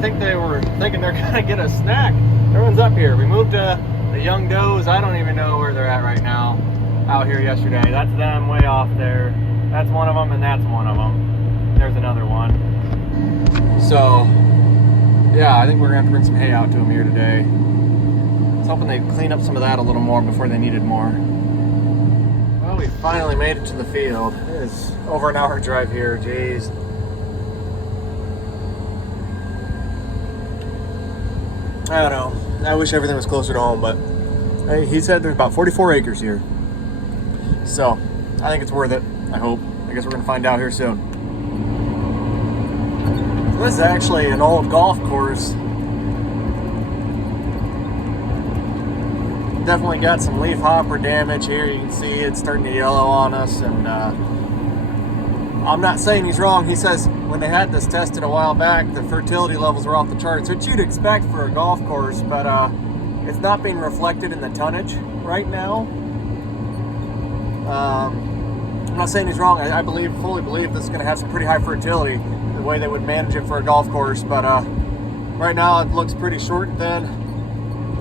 think they were thinking they're gonna get a snack. Everyone's up here. We moved the young does. I don't even know where they're at right now. Out here yesterday. That's them way off there. That's one of them, and that's one of them. There's another one. So, yeah, I think we're gonna have to bring some hay out to them here today. I was hoping they'd clean up some of that a little more before they needed more. Well, we finally made it to the field. It is over an hour drive here. Jeez. I don't know. I wish everything was closer to home, but hey, he said there's about 44 acres here. So, I think it's worth it. I hope. I guess we're going to find out here soon. So this is actually an old golf course. Definitely got some leaf hopper damage here. You can see it's starting to yellow on us, and I'm not saying he's wrong. He says when they had this tested a while back, the fertility levels were off the charts, which you'd expect for a golf course, but it's not being reflected in the tonnage right now. I'm not saying he's wrong. I fully believe this is going to have some pretty high fertility, the way they would manage it for a golf course, but right now it looks pretty short and thin.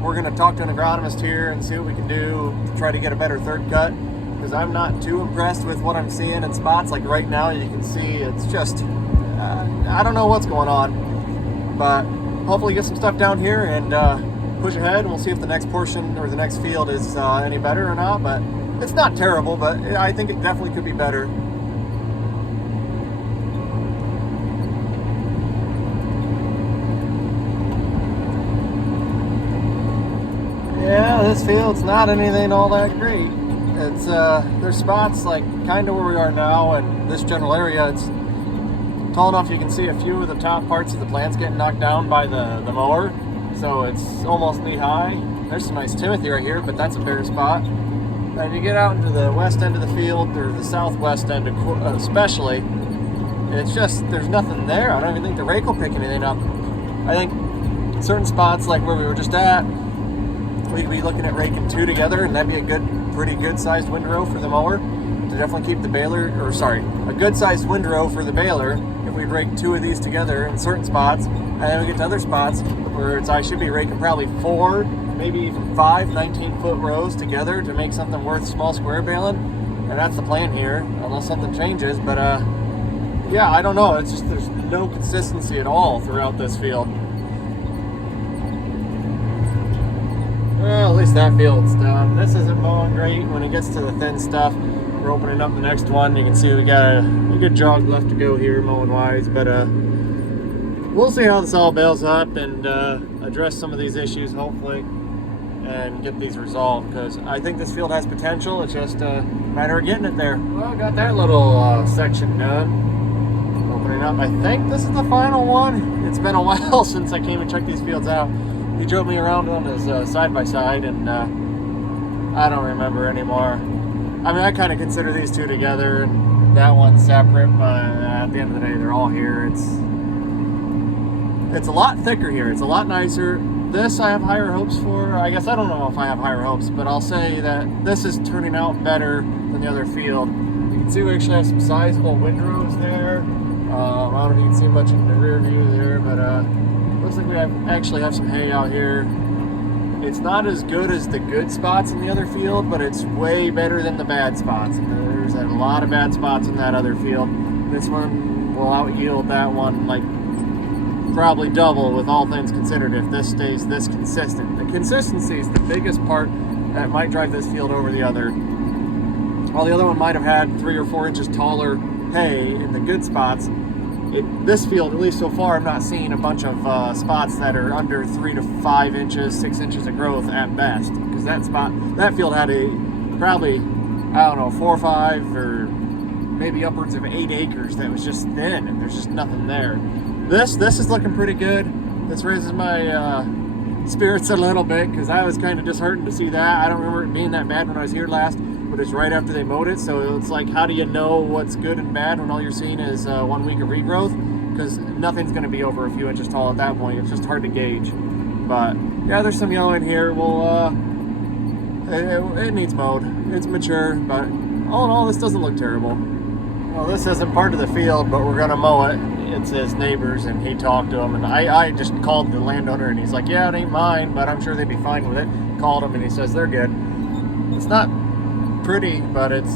We're going to talk to an agronomist here and see what we can do to try to get a better third cut, because I'm not too impressed with what I'm seeing in spots. Like right now, you can see it's just, I don't know what's going on, but hopefully get some stuff down here and push ahead, and we'll see if the next portion or the next field is any better or not. But it's not terrible, but I think it definitely could be better. Yeah, this field's not anything all that great. It's there's spots like kind of where we are now, and this general area, it's tall enough you can see a few of the top parts of the plants getting knocked down by the mower, so it's almost knee high. There's some nice timothy right here, but that's a bare spot. And you get out into the west end of the field, or the southwest end especially, it's just, there's nothing there. I don't even think the rake will pick anything up. I think certain spots like where we were just at, we'd be looking at raking two together, and that'd be a pretty good sized windrow for the mower to definitely keep the baler, a good sized windrow for the baler if we rake two of these together in certain spots. And then we get to other spots where I should be raking probably 4, maybe even 5 19-foot rows together to make something worth small square baling. And that's the plan here, unless something changes. But yeah, I don't know. It's just there's no consistency at all throughout this field. Well, at least that field's done. This isn't mowing great. When it gets to the thin stuff, we're opening up the next one. You can see we got a good jog left to go here mowing wise, but we'll see how this all bails up and address some of these issues hopefully and get these resolved, because I think this field has potential. It's just a matter of getting it there. Well, got that little section done. Opening up, I think this is the final one. It's been a while since I came and checked these fields out. He drove me around on his side-by-side, and I don't remember anymore. I mean, I kind of consider these two together, and that one's separate, but at the end of the day, they're all here. It's a lot thicker here. It's a lot nicer. This I have higher hopes for. I guess I don't know if I have higher hopes, but I'll say that this is turning out better than the other field. You can see we actually have some sizable windrows there. I don't know if you can see much in the rear view there, but looks like we actually have some hay out here. It's not as good as the good spots in the other field, but it's way better than the bad spots. There's a lot of bad spots in that other field. This one will out-yield that one like probably double, with all things considered, if this stays this consistent. The consistency is the biggest part that might drive this field over the other. While the other one might have had 3 or 4 inches taller hay in the good spots, this field, at least so far, I'm not seeing a bunch of spots that are under 3 to 5 inches, 6 inches of growth at best. Because that field had probably, I don't know, 4 or 5 or maybe upwards of 8 acres that was just thin, and there's just nothing there. This is looking pretty good. This raises my spirits a little bit, because I was kind of disheartened to see that. I don't remember it being that bad when I was here last, but it's right after they mowed it, so it's like, how do you know what's good and bad when all you're seeing is 1 week of regrowth? Because nothing's going to be over a few inches tall at that point. It's just hard to gauge. But yeah, there's some yellow in here. Well, it needs mowed. It's mature, but all in all, this doesn't look terrible. Well, this isn't part of the field, but we're going to mow it. it's his neighbors, and he talked to them, and I just called the landowner, and he's like, yeah, it ain't mine, but I'm sure they'd be fine with it. Called him, and he says they're good. It's not pretty, but it's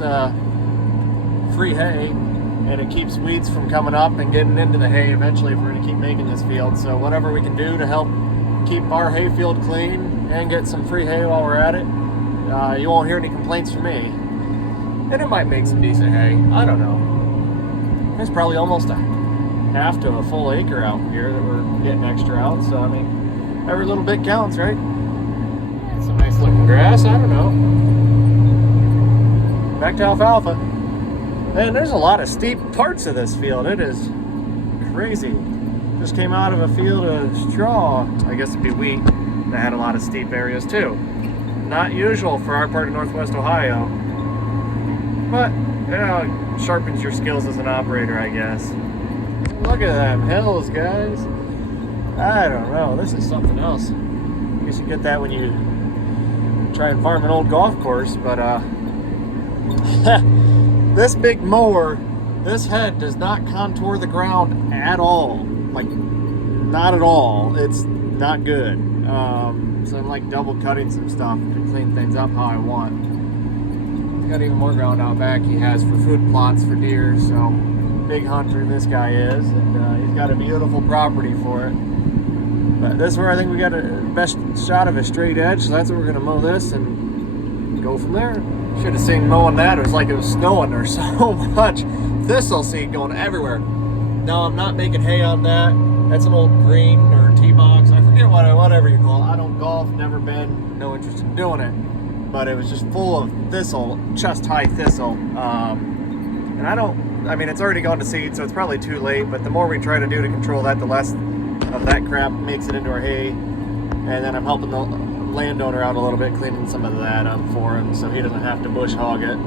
free hay, and it keeps weeds from coming up and getting into the hay eventually if we're going to keep making this field. So whatever we can do to help keep our hay field clean and get some free hay while we're at it, you won't hear any complaints from me. And it might make some decent hay. I don't know. There's probably almost a half to a full acre out here that we're getting extra out. So, I mean, every little bit counts, right? Some nice looking grass. I don't know. Back to alfalfa. Man, there's a lot of steep parts of this field. It is crazy. Just came out of a field of straw, I guess it'd be wheat, that had a lot of steep areas too. Not usual for our part of Northwest Ohio. But, you know, it sharpens your skills as an operator, I guess. Look at them hills, guys. I don't know. This is something else. I guess you get that when you try and farm an old golf course, but this big mower, this head does not contour the ground at all. Like, not at all. It's not good. So I'm like double cutting some stuff to clean things up how I want. Got even more ground out back he has for food plots for deer, so big hunter this guy is, and he's got a beautiful property for it. But this is where I think we got a best shot of a straight edge, so that's what we're gonna mow this and go from there. Should have seen mowing that. It was like it was snowing. There's so much thistle seed going everywhere. No, I'm not making hay on that. That's an old green or tee box. I forget whatever you call it. I don't golf, never been, no interest in doing it. But it was just full of thistle, chest high thistle. And I mean, it's already gone to seed, so it's probably too late. But the more we try to do to control that, the less of that crap makes it into our hay. And then I'm helping the landowner out a little bit, cleaning some of that up for him so he doesn't have to bush hog it.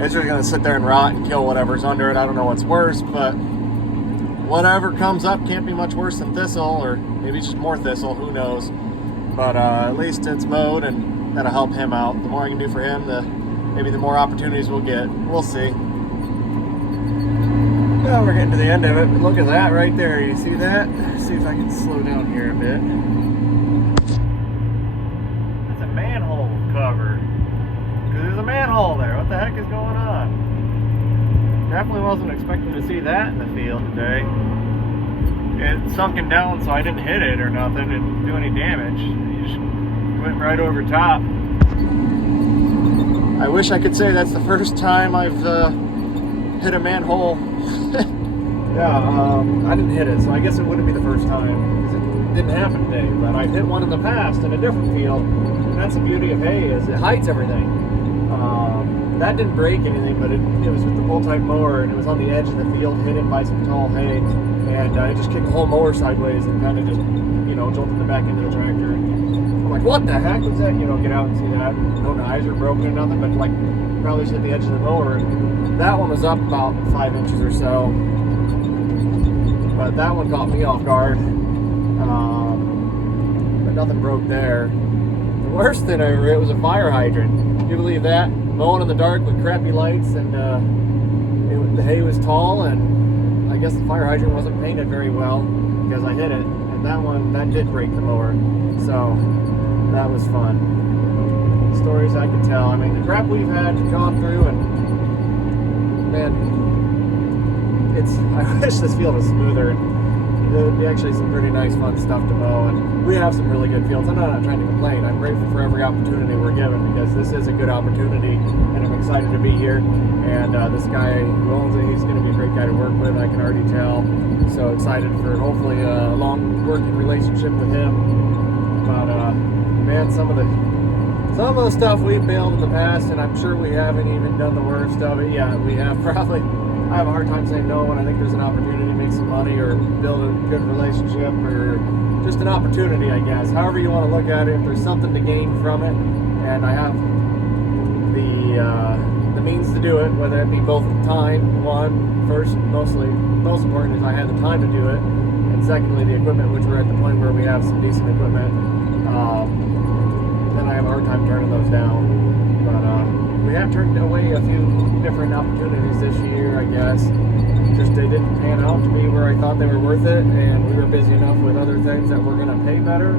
It's just gonna sit there and rot and kill whatever's under it. I don't know what's worse, but whatever comes up can't be much worse than thistle, or maybe it's just more thistle, who knows. But at least it's mowed, and that'll help him out. The more I can do for him, maybe the more opportunities we'll get. We'll see. Well, we're getting to the end of it, but look at that right there. You see that? Let's see if I can slow down here a bit. That's a manhole cover. Because there's a manhole there. What the heck is going on? Definitely wasn't expecting to see that in the field today. It's sunken down, so I didn't hit it or nothing. Didn't do any damage. You just went right over top. I wish I could say that's the first time I've hit a manhole. Yeah, I didn't hit it, so I guess it wouldn't be the first time, because it didn't happen today. But I've hit one in the past in a different field, and that's the beauty of hay, is it hides everything. That didn't break anything, but it was with the pull-type mower, and it was on the edge of the field, hidden by some tall hay, and it just kicked the whole mower sideways and kind of just, jolted it back into the tractor. I'm like, what the heck was that? Get out and see that. No knives are broken or nothing, but like probably just hit the edge of the mower. That one was up about 5 inches or so, but that one caught me off guard. But nothing broke there. The worst thing I ever hit was a fire hydrant. Can you believe that? Mowing in the dark with crappy lights, and the hay was tall, and I guess the fire hydrant wasn't painted very well because I hit it, and that did break the mower. So that was fun. Stories I could tell. I mean, the crap we've had gone through, and man, I wish this field was smoother. There would be actually some pretty nice, fun stuff to mow, and we have some really good fields. I'm not trying to complain. I'm grateful for every opportunity we're given, because this is a good opportunity, and I'm excited to be here. And this guy who owns it, he's going to be a great guy to work with, I can already tell. So excited for hopefully a long working relationship with him. But man, some of the stuff we've built in the past, and I'm sure we haven't even done the worst of it yet. We have probably. I have a hard time saying no when I think there's an opportunity to make some money or build a good relationship, or just an opportunity, I guess. However you want to look at it, if there's something to gain from it, and I have the means to do it, whether it be both time, most important is I had the time to do it, and secondly, the equipment, which we're at the point where we have some decent equipment, then I have a hard time turning those down. But we have turned away a few different opportunities this year, I guess. just they didn't pan out to be where I thought they were worth it, and we were busy enough with other things that were gonna pay better.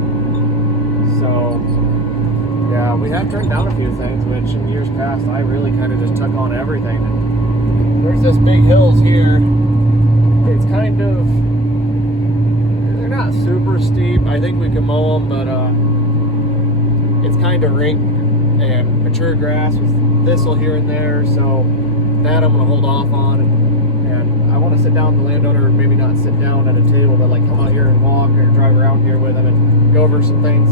So yeah, we have turned down a few things, which in years past I really kind of just took on everything. There's this big hills here. It's kind of, they're not super steep. I think we can mow them, but it's kind of rank and mature grass with thistle here and there. So that I'm gonna hold off on, and I want to sit down with the landowner, maybe not sit down at a table, but like come out here and walk or drive around here with him and go over some things,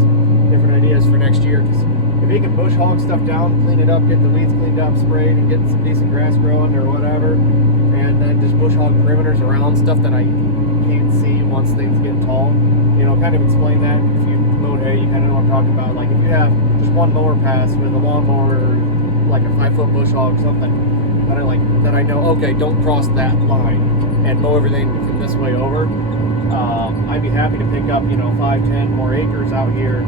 different ideas for next year. Because if he can bush hog stuff down, clean it up, get the weeds cleaned up, sprayed, and get some decent grass growing or whatever, and then just bush hog perimeters around stuff that I can't see once things get tall, you know, kind of explain that. If you mowed hay, you kind of know what I'm talking about. Like if you have just one mower pass with a lawnmower, like a 5-foot bush hog, something that I like, that I know, okay, don't cross that line, and mow everything from this way over. I'd be happy to pick up, you know, 5-10 more acres out here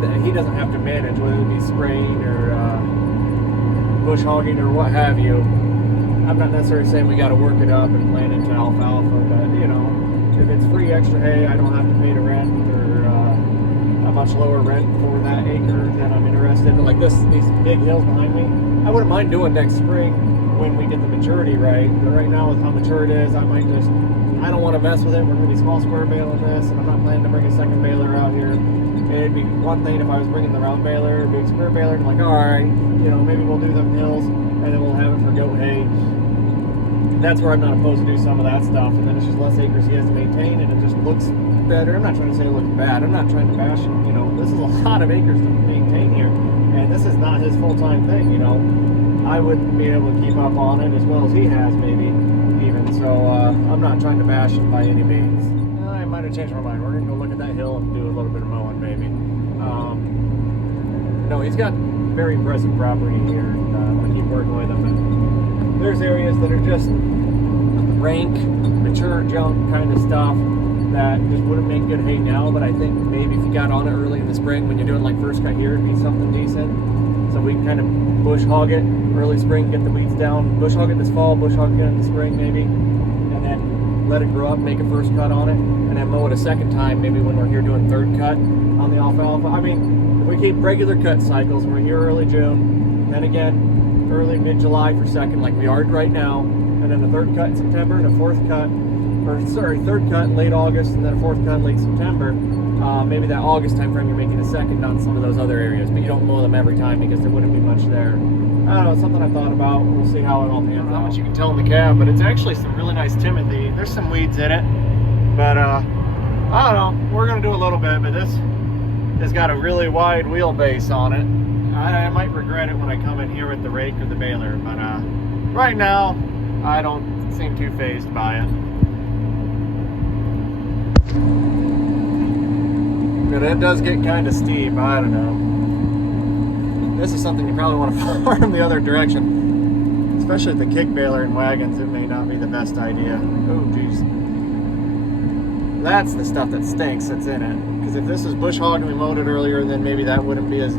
that he doesn't have to manage, whether it be spraying or bush hogging or what have you. I'm not necessarily saying we got to work it up and plant into alfalfa, but you know, if it's free extra hay, I don't have to pay to rent, or a much lower rent for that acre, then I'm interested in. Like these big hills behind me, I wouldn't mind doing next spring when we get the maturity right. But right now, with how mature it is, I don't want to mess with it. We're going to be small square baling this, and I'm not planning to bring a second baler out here. It'd be one thing if I was bringing the round baler, big square baler, and like, all right, you know, maybe we'll do them hills, and then we'll have it for goat hay. That's where I'm not opposed to do some of that stuff, and then it's just less acres he has to maintain, and it just looks better. I'm not trying to say it looks bad. I'm not trying to bash him. You know, this is a lot of acres to maintain here, and this is not his full-time thing. You know, I wouldn't be able to keep up on it as well as he has, maybe even. So I'm not trying to bash him by any means. I might have changed my mind. We're gonna go look at that hill and do a little bit of mowing, maybe. No, he's got very impressive property here. I'm gonna keep working with him. And there's areas that are just rank, mature junk kind of stuff that just wouldn't make good hay now, but I think maybe if you got on it early in the spring when you're doing like first cut here, it'd be something decent. So we can kind of bush hog it early spring, get the weeds down, bush hog it this fall, bush hog it in the spring maybe, and then let it grow up, make a first cut on it, and then mow it a second time maybe when we're here doing third cut on the alfalfa. I mean, if we keep regular cut cycles, we're here early June, then again early mid-July for second like we are right now, and then a third cut in September and a fourth cut, third cut late August and then a fourth cut late September. Maybe that August time frame you're making a second on some of those other areas, but you don't mow them every time because there wouldn't be much there. I don't know, it's something I thought about. We'll see how it all pans out. How much you can tell in the cab, but it's actually some really nice Timothy. There's some weeds in it, but I don't know. We're gonna do a little bit, but this has got a really wide wheelbase on it. I might regret it when I come in here with the rake or the baler, but right now I don't seem too fazed by it. But it does get kind of steep. I don't know. This is something you probably want to farm the other direction, especially with the kick baler and wagons. It may not be the best idea. Oh geez, that's the stuff that stinks that's in it. Because if this is bush hog and we mowed it earlier, then maybe that wouldn't be as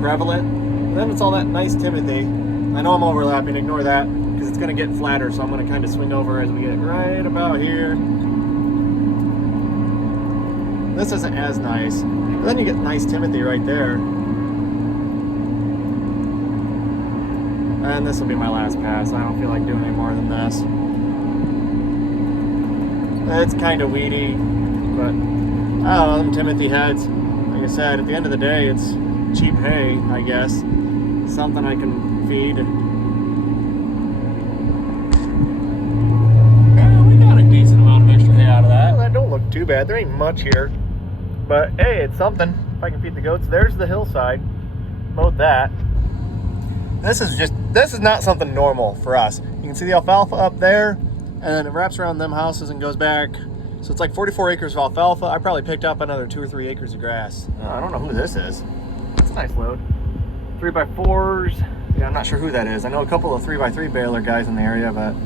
prevalent. And then it's all that nice Timothy. I know I'm overlapping. Ignore that because it's going to get flatter. So I'm going to kind of swing over as we get right about here. This isn't as nice, but then you get nice Timothy right there. And this will be my last pass. I don't feel like doing any more than this. It's kind of weedy, but I don't know, them Timothy heads. Like I said, at the end of the day, it's cheap hay, I guess. Something I can feed. Yeah, we got a decent amount of extra hay out of that. Well, that don't look too bad. There ain't much here. But hey, it's something. If I can feed the goats. There's the hillside. Mowed that. This is not something normal for us. You can see the alfalfa up there, and then it wraps around them houses and goes back. So it's like 44 acres of alfalfa. I probably picked up another 2 or 3 acres of grass. I don't know who this is. It's a nice load. 3x4s. Yeah, I'm not sure who that is. I know a couple of 3x3 baler guys in the area, but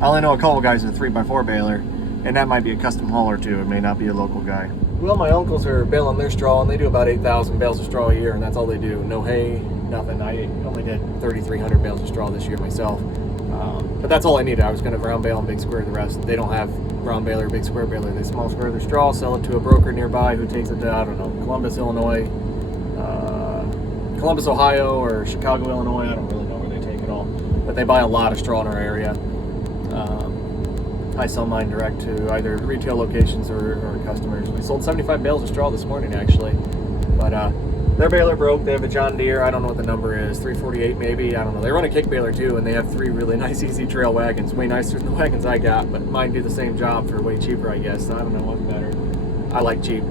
I only know a couple guys with a 3x4 baler, and that might be a custom hauler too. It may not be a local guy. Well, my uncles are baling their straw, and they do about 8,000 bales of straw a year, and that's all they do. No hay, nothing. I only did 3,300 bales of straw this year myself. But that's all I needed. I was going to brown bale and big square the rest. They don't have brown baler, big square baler. They small square their straw, sell it to a broker nearby who takes it to, I don't know, Columbus, Illinois, Columbus, Ohio, or Chicago, Illinois. I don't really know where they take it all. But they buy a lot of straw in our area. I sell mine direct to either retail locations or customers. We sold 75 bales of straw this morning, actually. But their baler broke. They have a John Deere. I don't know what the number is. 348 maybe. I don't know. They run a kick baler too, and they have 3 really nice easy trail wagons. Way nicer than the wagons I got, but mine do the same job for way cheaper, I guess. So I don't know what's better. I like cheap.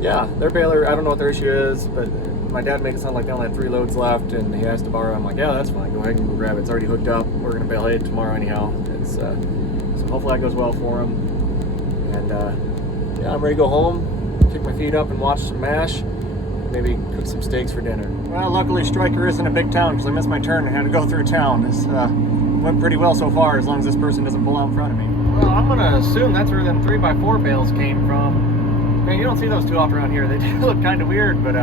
Yeah, their baler, I don't know what their issue is, but my dad made it sound like they only had 3 loads left, and he has to borrow. I'm like, yeah, that's fine. Go ahead and go grab it. It's already hooked up. We're going to bale it tomorrow anyhow. It's so hopefully that goes well for him. And yeah, I'm ready to go home. Kick my feet up and watch some MASH, maybe cook some steaks for dinner. Well, luckily Stryker isn't a big town because I missed my turn and had to go through town. This went pretty well so far, as long as this person doesn't pull out in front of me. Well, I'm gonna assume that's where them 3x4 bales came from. Man, you don't see those too often around here. They do look kind of weird, but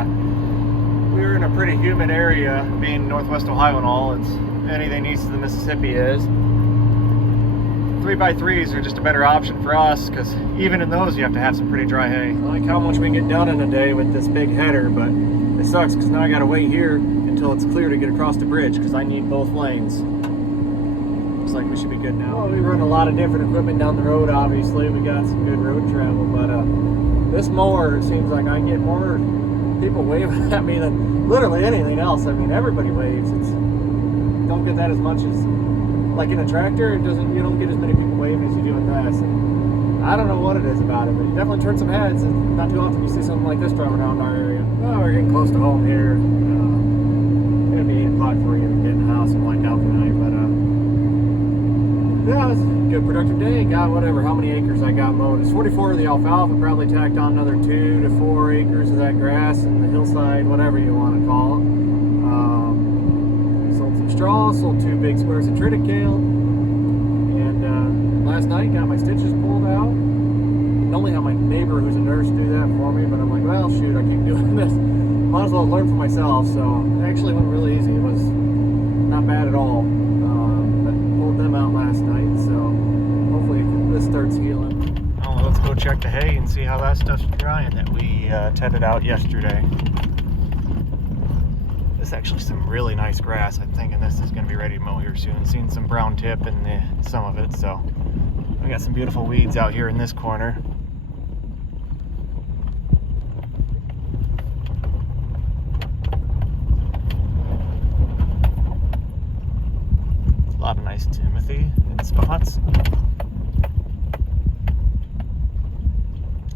we're in a pretty humid area, being Northwest Ohio and all. It's anything east of the Mississippi is. 3x3s are just a better option for us, because even in those you have to have some pretty dry hay. I like how much we can get done in a day with this big header, but it sucks because now I gotta wait here until it's clear to get across the bridge because I need both lanes. Looks like we should be good now. Well, we run a lot of different equipment down the road, obviously. We got some good road travel, but this mower, it seems like I get more people waving at me than literally anything else. I mean, everybody waves. Don't get that as much as like in a tractor. You don't get as many people waving as you do in this. And I don't know what it is about it, but you definitely turn some heads, and not too often you see something like this driving around our area. Oh, we're getting close to home here. It's gonna be 8 o'clock before we get in the house and wind out for the night, but yeah, it was a good productive day. Got whatever, how many acres I got mowed. It's 44 of the alfalfa, probably tacked on another 2 to 4 acres of that grass and the hillside, whatever you want to call it. Sold some straw, sold 2 big squares of triticale, and last night got my stitches pulled out. Normally have my neighbor who's a nurse do that for me, but I'm like, well, shoot, I keep doing this. Might as well learn for myself. So it actually went really easy. It was not bad at all. But pulled them out last night, so hopefully this starts healing. Oh, let's go check the hay and see how that stuff's drying that we tedded out yesterday. This is actually some really nice grass. I'm thinking this is going to be ready to mow here soon. Seen some brown tip in some of it, so we got some beautiful weeds out here in this corner. A lot of nice timothy in spots.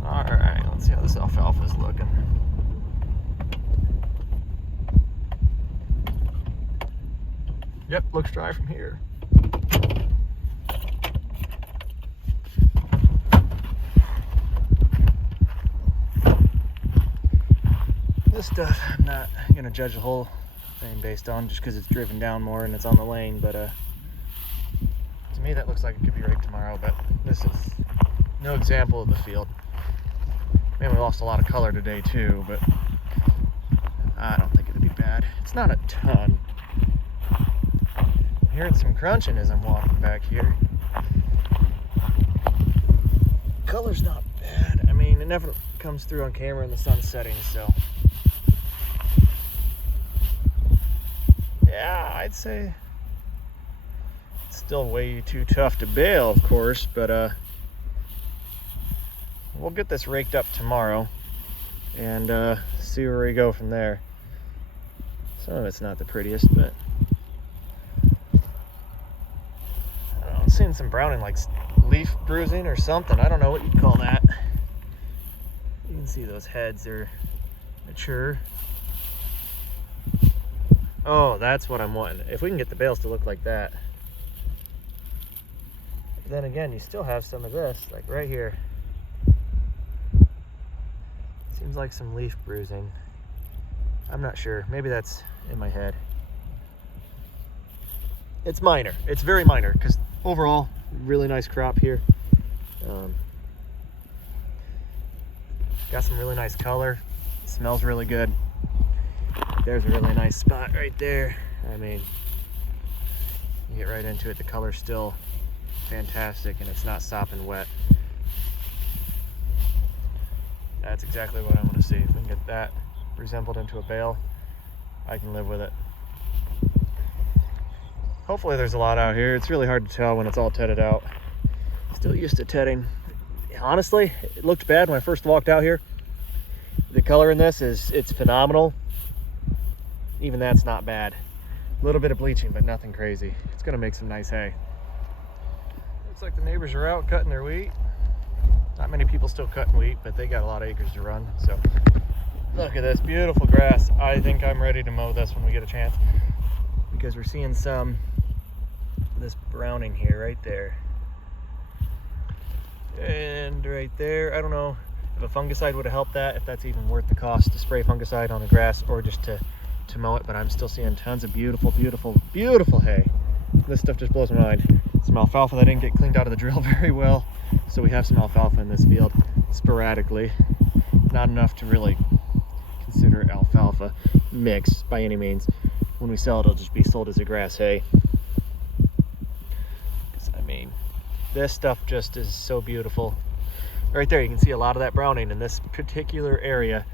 All right, let's see how this alfalfa is looking. Yep, looks dry from here. This stuff, I'm not gonna judge the whole thing based on just because it's driven down more and it's on the lane, but to me that looks like it could be right tomorrow, but this is no example of the field. Man, we lost a lot of color today too, but I don't think it'd be bad. It's not a ton. I'm hearing some crunching as I'm walking back here. Color's not bad. I mean, it never comes through on camera in the sun's setting, so yeah, I'd say it's still way too tough to bale, of course, but we'll get this raked up tomorrow and see where we go from there. Some of it's not the prettiest, but I don't know, I'm seeing some browning, like leaf bruising or something. I don't know what you'd call that. You can see those heads are mature. Oh, that's what I'm wanting. If we can get the bales to look like that. But then again, you still have some of this, like right here. Seems like some leaf bruising. I'm not sure. Maybe that's in my head. It's minor. It's very minor because overall, really nice crop here. Got some really nice color. Smells really good. There's a really nice spot right there. I mean, You get right into it, the color's still fantastic and it's not sopping wet. That's exactly what I want to see. If we can get that resembled into a bale, I can live with it. Hopefully there's a lot out here. It's really hard to tell when it's all tedded out. Still used to tedding. Honestly, it looked bad when I first walked out here. The color in this it's phenomenal. Even that's not bad. A little bit of bleaching, but nothing crazy. It's gonna make some nice hay. Looks like the neighbors are out cutting their wheat. Not many people still cutting wheat, but they got a lot of acres to run. So look at this beautiful grass. I think I'm ready to mow this when we get a chance, because we're seeing this browning here right there. And right there, I don't know if a fungicide would have helped that, if that's even worth the cost to spray fungicide on the grass or just to mow it, but I'm still seeing tons of beautiful, beautiful, beautiful hay. This stuff just blows my mind. Some alfalfa that didn't get cleaned out of the drill very well, so we have some alfalfa in this field sporadically. Not enough to really consider alfalfa mix by any means. When we sell it, it'll just be sold as a grass hay. I mean, this stuff just is so beautiful. Right there, you can see a lot of that browning in this particular area.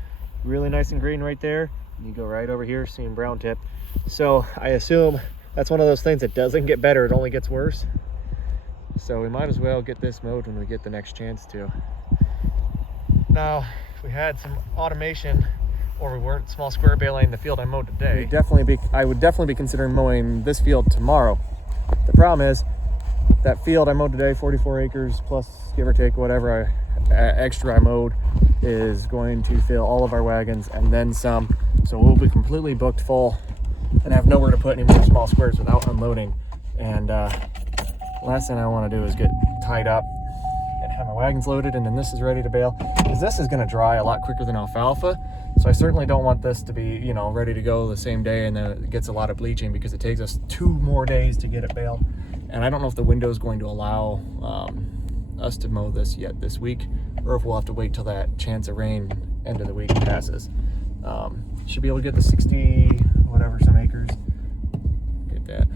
Really nice and green right there. And you go right over here, seeing brown tip. So I assume that's one of those things that doesn't get better, it only gets worse. So we might as well get this mowed when we get the next chance to. Now, if we had some automation, or we weren't small square baling the field I mowed today, I would definitely be considering mowing this field tomorrow. The problem is, that field I mowed today, 44 acres plus give or take whatever extra I mowed, is going to fill all of our wagons and then some. So we'll be completely booked full and have nowhere to put any more small squares without unloading. And last thing I want to do is get tied up and have my wagons loaded and then this is ready to bale, because this is going to dry a lot quicker than alfalfa. So I certainly don't want this to be, you know, ready to go the same day and then it gets a lot of bleaching, because it takes us 2 more days to get it baled. And I don't know if the window is going to allow us to mow this yet this week, or if we'll have to wait till that chance of rain end of the week passes. Should be able to get the 60 whatever some acres. Get that.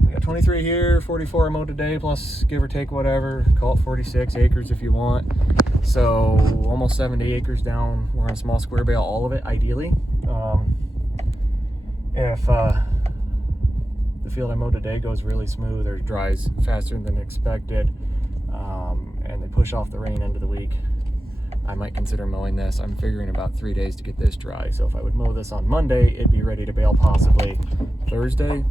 We got 23 here, 44 mowed today, plus give or take whatever, call it 46 acres if you want. So almost 70 acres down. We're on a small square bale, all of it ideally. If the field I mowed today goes really smooth or dries faster than expected, and they push off the rain end of the week, I might consider mowing this. I'm figuring about 3 days to get this dry. So if I would mow this on Monday, it'd be ready to bale possibly Thursday.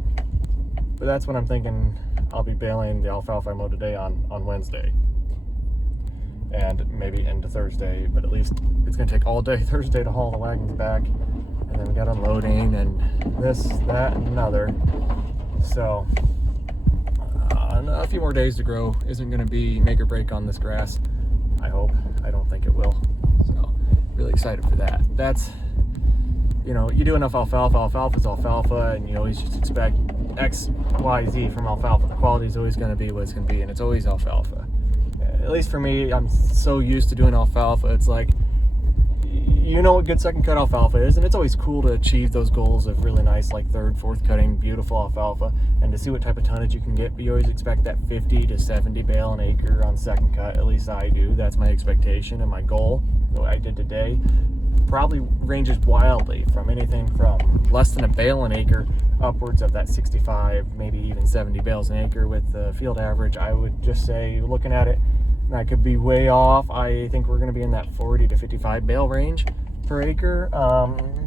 But that's when I'm thinking I'll be baling the alfalfa I mowed today on Wednesday. And maybe into Thursday, but at least it's gonna take all day Thursday to haul the wagons back. And then we got unloading and this, that, and another. So a few more days to grow isn't going to be make or break on this grass. I hope. I don't think it will. So really excited for that. That's, you know, you do enough alfalfa. Alfalfa's alfalfa, and you always just expect X, Y, Z from alfalfa. The quality is always going to be what it's going to be, and it's always alfalfa. At least for me, I'm so used to doing alfalfa. It's like, you know what good second cut alfalfa is, and it's always cool to achieve those goals of really nice, like third, fourth cutting, beautiful alfalfa, and to see what type of tonnage you can get. But you always expect that 50 to 70 bale an acre on second cut. At least I do. That's my expectation and my goal. What I did today probably ranges wildly from anything from less than a bale an acre upwards of that 65, maybe even 70 bales an acre with the field average. I would just say, looking at it, I could be way off. I think we're going to be in that 40 to 55 bale range per acre.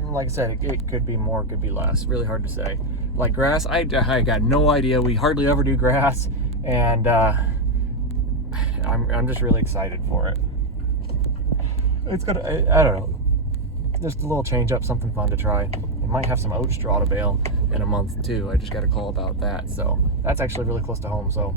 Like I said, it could be more, it could be less. Really hard to say. Like grass, I got no idea. We hardly ever do grass, and I'm just really excited for it. It's gonna, I don't know, just a little change up, something fun to try. We might have some oat straw to bale in a month too. I just got a call about that, so that's actually really close to home. So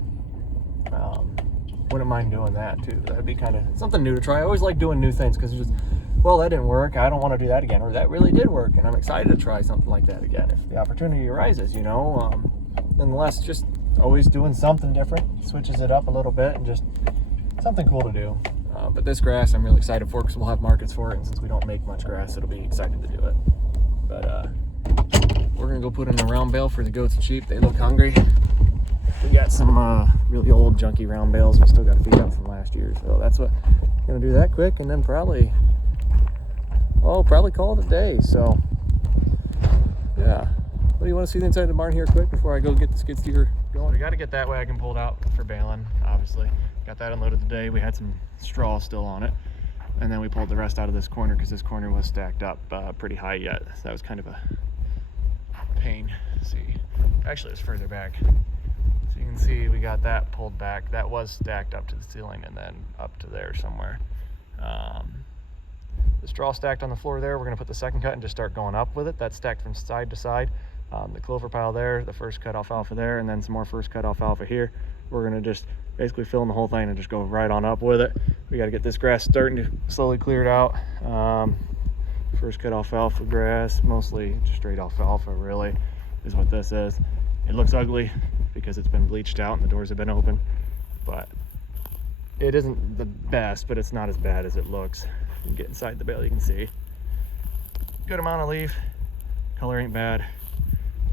wouldn't mind doing that too. That'd be kind of something new to try. I always like doing new things, because it's just, well, that didn't work, I don't want to do that again, or that really did work and I'm excited to try something like that again if the opportunity arises, you know. Nonetheless, just always doing something different, switches it up a little bit, and just something cool to do. But this grass I'm really excited for, because we'll have markets for it, and since we don't make much grass, it'll be exciting to do it. But we're gonna go put in a round bale for the goats and sheep. They look hungry. We got some really old junky round bales we still got to feed up from last year. So that's what I'm going to do that quick, and then probably call it a day. So yeah. What do you want to see the inside of the barn here quick before I go get the skid steer going? We got to get that wagon pulled out for baling, obviously. Got that unloaded today. We had some straw still on it. And then we pulled the rest out of this corner because this corner was stacked up pretty high yet. So that was kind of a pain. Let's see. Actually, it was further back. So you can see we got that pulled back. That was stacked up to the ceiling and then up to there somewhere. The straw stacked on the floor there. We're going to put the second cut and just start going up with it. That's stacked from side to side. The clover pile there, the first cut alfalfa there, and then some more first cut alfalfa here. We're going to just basically fill in the whole thing and just go right on up with it. We got to get this grass starting to slowly clear it out. First cut alfalfa grass, mostly just straight alfalfa really is what this is. It looks ugly because it's been bleached out and the doors have been open, but it isn't the best, but it's not as bad as it looks. You can get inside the bale, you can see. Good amount of leaf, color ain't bad.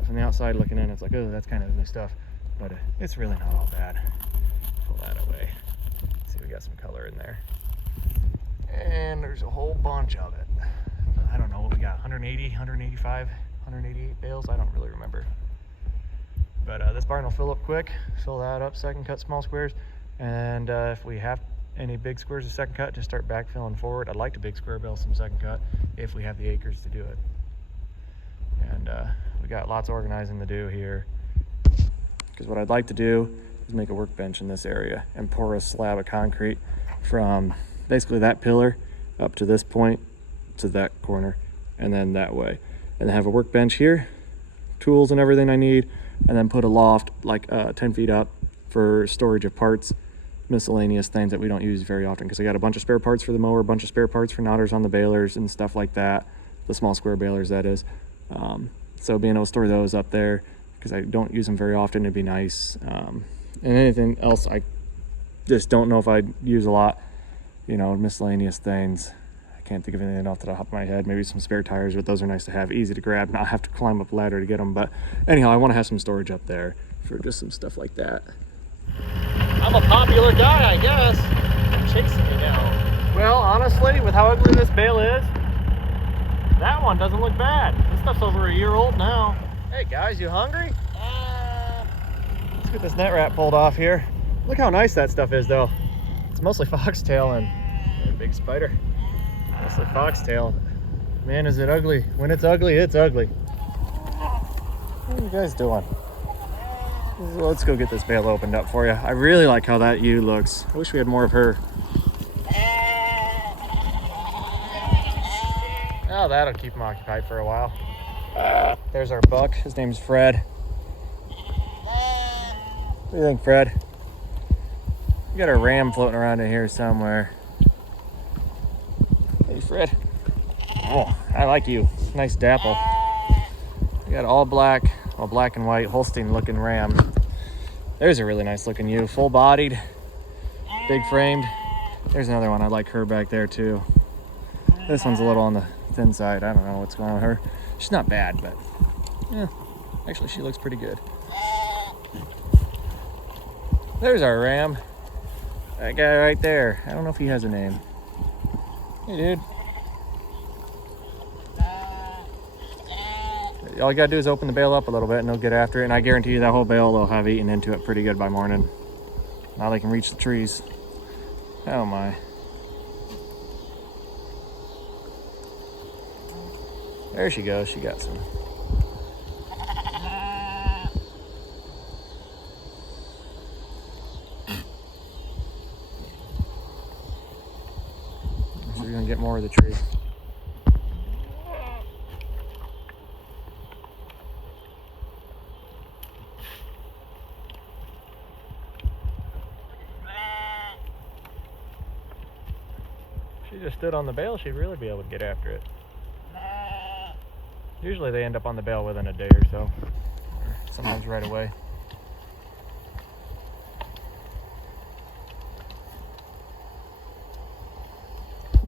From the outside looking in, it's like, oh, that's kind of ugly stuff, but it's really not all bad. Pull that away. See, we got some color in there. And there's a whole bunch of it. I don't know what we got, 180, 185, 188 bales, I don't really remember. But this barn will fill up quick, fill that up, second cut small squares, and if we have any big squares of second cut, just start backfilling forward. I'd like to big square bale some second cut if we have the acres to do it. And we got lots of organizing to do here, because what I'd like to do is make a workbench in this area and pour a slab of concrete from basically that pillar up to this point to that corner and then that way, and then have a workbench here, tools and everything I need, and then put a loft like 10 feet up for storage of parts, miscellaneous things that we don't use very often, because I got a bunch of spare parts for the mower, a bunch of spare parts for knotters on the balers and stuff like that, the small square balers that is. So being able to store those up there, because I don't use them very often, it'd be nice. And anything else I just don't know if I'd use a lot, you know, miscellaneous things. I can't think of anything off the top of my head. Maybe some spare tires, but those are nice to have, easy to grab, not have to climb up a ladder to get them. But anyhow, I want to have some storage up there for just some stuff like that. I'm a popular guy, I guess. You're chasing me now. Well, honestly, with how ugly this bale is, that one doesn't look bad. This stuff's over a year old now. Hey guys, you hungry? Let's get this net wrap pulled off here. Look how nice that stuff is though. It's mostly foxtail and a big spider. Mostly foxtail. Man, is it ugly. When it's ugly, it's ugly. What are you guys doing? Let's go get this bale opened up for you. I really like how that ewe looks. I wish we had more of her. Oh, that'll keep him occupied for a while. There's our buck. His name's Fred. What do you think, Fred? We got a ram floating around in here somewhere. Hey, Fred. Oh, I like you. Nice dapple. We got all black, well, black and white Holstein looking ram. There's a really nice looking ewe. Full bodied, big framed. There's another one. I like her back there too. This one's a little on the thin side. I don't know what's going on with her. She's not bad, but yeah, actually she looks pretty good. There's our ram. That guy right there. I don't know if he has a name. Hey, dude. All you gotta do is open the bale up a little bit and they'll get after it, and I guarantee you that whole bale they'll have eaten into it pretty good by morning. Now they can reach the trees. Oh my. There she goes, she got some. She's gonna get more of the tree. If she just stood on the bale, she'd really be able to get after it. Usually they end up on the bale within a day or so, or sometimes right away.